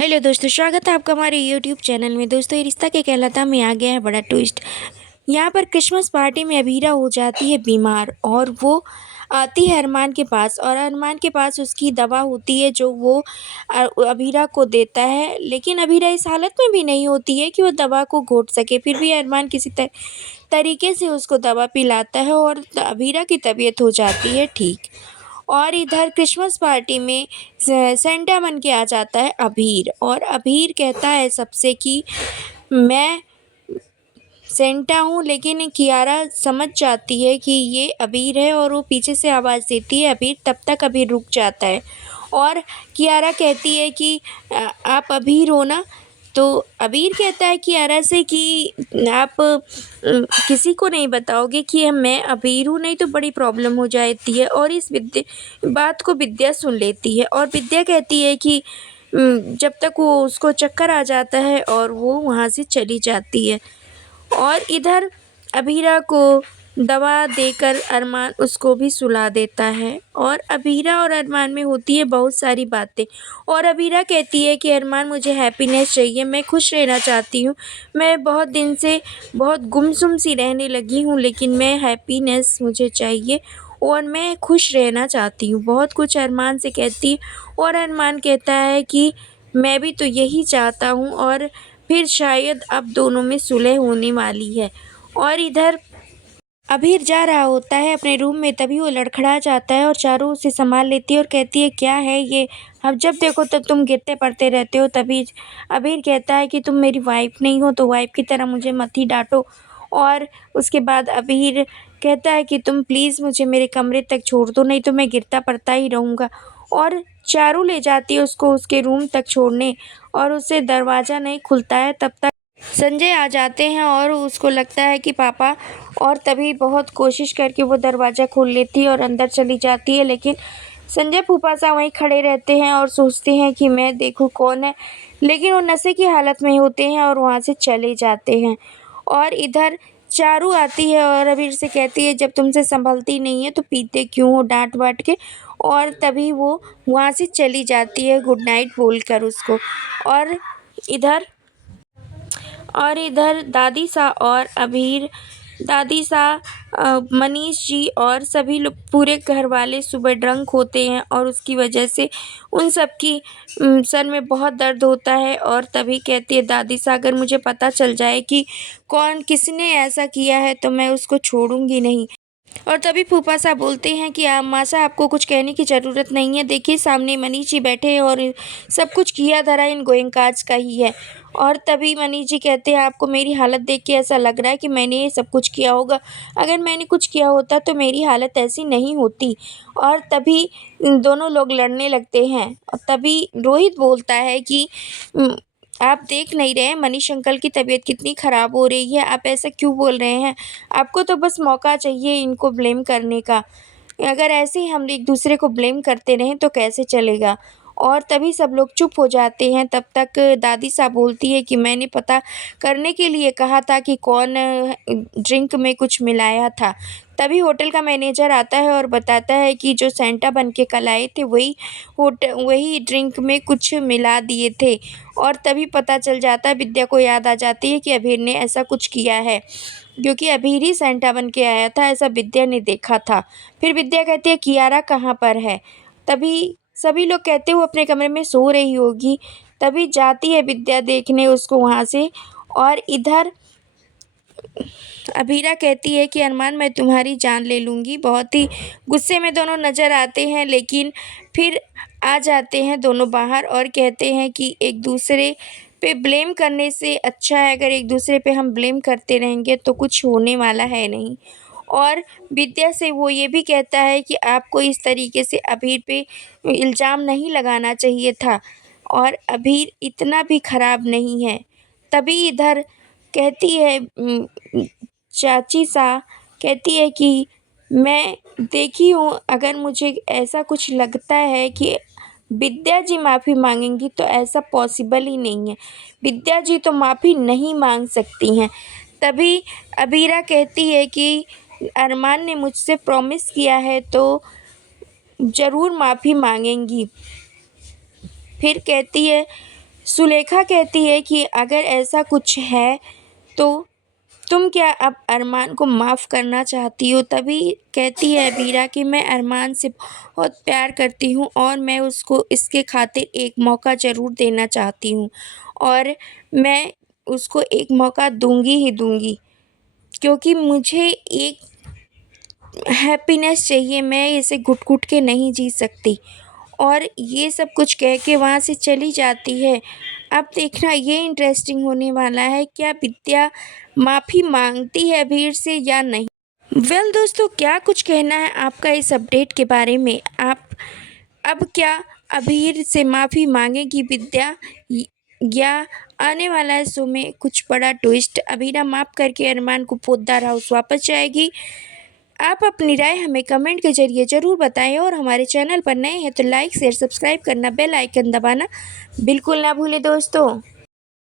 Hello दोस्तों, स्वागत है आपका हमारे यूट्यूब चैनल में। दोस्तों, ये रिश्ता क्या कहलाता में आ गया है बड़ा ट्विस्ट। यहाँ पर क्रिसमस पार्टी में अबीरा हो जाती है बीमार और वो आती है अरमान के पास, और अरमान के पास उसकी दवा होती है जो वो अबीरा को देता है। लेकिन अबीरा इस हालत में भी नहीं होती है कि वो दवा को घोट सके, फिर भी अरमान किसी तरीके से उसको दवा पिलाता है और अबीरा की तबीयत हो जाती है ठीक। और इधर क्रिसमस पार्टी में सेंटा बन के आ जाता है अबीर, और अबीर कहता है सबसे कि मैं सेंटा हूँ। लेकिन कियारा समझ जाती है कि ये अबीर है और वो पीछे से आवाज़ देती है अबीर, तब तक अबीर रुक जाता है। और कियारा कहती है कि आप अबीर हो ना? तो अबीर कहता है कियारा से कि आप किसी को नहीं बताओगे कि मैं अबीर हूँ, नहीं तो बड़ी प्रॉब्लम हो जाती है। और इस बात को विद्या सुन लेती है, और विद्या कहती है कि जब तक वो उसको चक्कर आ जाता है और वो वहाँ से चली जाती है। और इधर अबीरा को दवा देकर अरमान उसको भी सुला देता है, और अबीरा और अरमान में होती है बहुत सारी बातें। और अबीरा कहती है कि अरमान, मुझे हैप्पीनेस चाहिए, मैं खुश रहना चाहती हूँ। मैं बहुत दिन से बहुत गुमसुम सी रहने लगी हूँ, लेकिन मैं हैप्पीनेस मुझे चाहिए और मैं खुश रहना चाहती हूँ। बहुत कुछ अरमान से कहती है, और अरमान कहता है कि मैं भी तो यही चाहता हूँ, और फिर शायद अब दोनों में सुलह होने वाली है। और इधर अबीर जा रहा होता है अपने रूम में, तभी वो लड़खड़ा जाता है और चारों उसे संभाल लेती है और कहती है, क्या है ये? अब जब देखो तब तुम गिरते पड़ते रहते हो। तभी अबीर कहता है कि तुम मेरी वाइफ नहीं हो, तो वाइफ की तरह मुझे मत ही डांटो। और उसके बाद अबीर कहता है कि तुम प्लीज़ मुझे मेरे कमरे तक छोड़ दो, नहीं तो मैं गिरता पड़ता ही रहूँगा। और चारू ले जाती है उसको उसके रूम तक छोड़ने, और उससे दरवाज़ा नहीं खुलता है। तब तक संजय आ जाते हैं और उसको लगता है कि पापा, और तभी बहुत कोशिश करके वो दरवाज़ा खोल लेती है और अंदर चली जाती है। लेकिन संजय फूफासा वहीं खड़े रहते हैं और सोचते हैं कि मैं देखूं कौन है, लेकिन वो नशे की हालत में होते हैं और वहाँ से चले जाते हैं। और इधर चारू आती है और अबीर से कहती है, जब तुमसे संभलती नहीं है तो पीते क्यों हो डांट वाट के। और तभी वो वहाँ से चली जाती है गुड नाइट बोलकर उसको। और इधर दादी सा और अबीर, दादी सा, मनीष जी और सभी लोग, पूरे घर वाले सुबह ड्रंक होते हैं, और उसकी वजह से उन सब की सर में बहुत दर्द होता है। और तभी कहती है दादी सा, अगर मुझे पता चल जाए कि किसने ऐसा किया है तो मैं उसको छोड़ूंगी नहीं। और तभी फूफा साहब बोलते हैं कि मासा, आपको कुछ कहने की ज़रूरत नहीं है, देखिए सामने मनीष जी बैठे हैं और सब कुछ किया धरा इन गोयंकाज का ही है। और तभी मनीष जी कहते हैं, आपको मेरी हालत देख के ऐसा लग रहा है कि मैंने ये सब कुछ किया होगा। अगर मैंने कुछ किया होता तो मेरी हालत ऐसी नहीं होती। और तभी दोनों लोग लड़ने लगते हैं, और तभी रोहित बोलता है कि आप देख नहीं रहे हैं मनीष अंकल की तबीयत कितनी ख़राब हो रही है, आप ऐसा क्यों बोल रहे हैं? आपको तो बस मौका चाहिए इनको ब्लेम करने का। अगर ऐसे ही हम एक दूसरे को ब्लेम करते रहें तो कैसे चलेगा? और तभी सब लोग चुप हो जाते हैं। तब तक दादी साहब बोलती है कि मैंने पता करने के लिए कहा था कि कौन ड्रिंक में कुछ मिलाया था। तभी होटल का मैनेजर आता है और बताता है कि जो सेंटा बन के कल आए थे वही ड्रिंक में कुछ मिला दिए थे। और तभी पता चल जाता है, विद्या को याद आ जाती है कि अबीर ने ऐसा कुछ किया है, क्योंकि अबीर ही सेंटा बन के आया था, ऐसा विद्या ने देखा था। फिर विद्या कहती है, कियारा कहाँ पर है? तभी सभी लोग कहते हैं वो अपने कमरे में सो रही होगी। तभी जाती है विद्या देखने उसको वहाँ से। और इधर अबीरा कहती है कि अरमान, मैं तुम्हारी जान ले लूँगी। बहुत ही गुस्से में दोनों नज़र आते हैं, लेकिन फिर आ जाते हैं दोनों बाहर और कहते हैं कि एक दूसरे पे ब्लेम करने से अच्छा है, अगर एक दूसरे पे हम ब्लेम करते रहेंगे तो कुछ होने वाला है नहीं। और विद्या से वो ये भी कहता है कि आपको इस तरीके से अबीर पे इल्ज़ाम नहीं लगाना चाहिए था, और अबीर इतना भी ख़राब नहीं है। तभी इधर कहती है चाची सा, कहती है कि मैं देखी हूँ, अगर मुझे ऐसा कुछ लगता है कि विद्या जी माफ़ी मांगेंगी तो ऐसा पॉसिबल ही नहीं है। विद्या जी तो माफ़ी नहीं मांग सकती हैं। तभी अबीरा कहती है कि अरमान ने मुझसे प्रॉमिस किया है तो ज़रूर माफ़ी मांगेंगी। फिर कहती है, सुलेखा कहती है कि अगर ऐसा कुछ है तो तुम क्या अब अरमान को माफ़ करना चाहती हो? तभी कहती है अबीरा कि मैं अरमान से बहुत प्यार करती हूँ और मैं उसको इसके खातिर एक मौका ज़रूर देना चाहती हूँ और मैं उसको एक मौका दूँगी ही दूँगी, क्योंकि मुझे एक हैप्पीनेस चाहिए, मैं इसे घुट-घुट के नहीं जी सकती। और ये सब कुछ कह के वहाँ से चली जाती है। अब देखना ये इंटरेस्टिंग होने वाला है, क्या विद्या माफ़ी माँगती है अबीर से या नहीं? दोस्तों, क्या कुछ कहना है आपका इस अपडेट के बारे में? आप अब क्या अबीर से माफ़ी माँगेगी विद्या य या आने वाला है शो में कुछ बड़ा ट्विस्ट, अबीरा माफ़ करके अरमान को पोद्दार हाउस वापस जाएगी? आप अपनी राय हमें कमेंट के ज़रिए ज़रूर बताएं और हमारे चैनल पर नए हैं तो लाइक शेयर सब्सक्राइब करना, बेल आइकन दबाना बिल्कुल ना भूलें दोस्तों।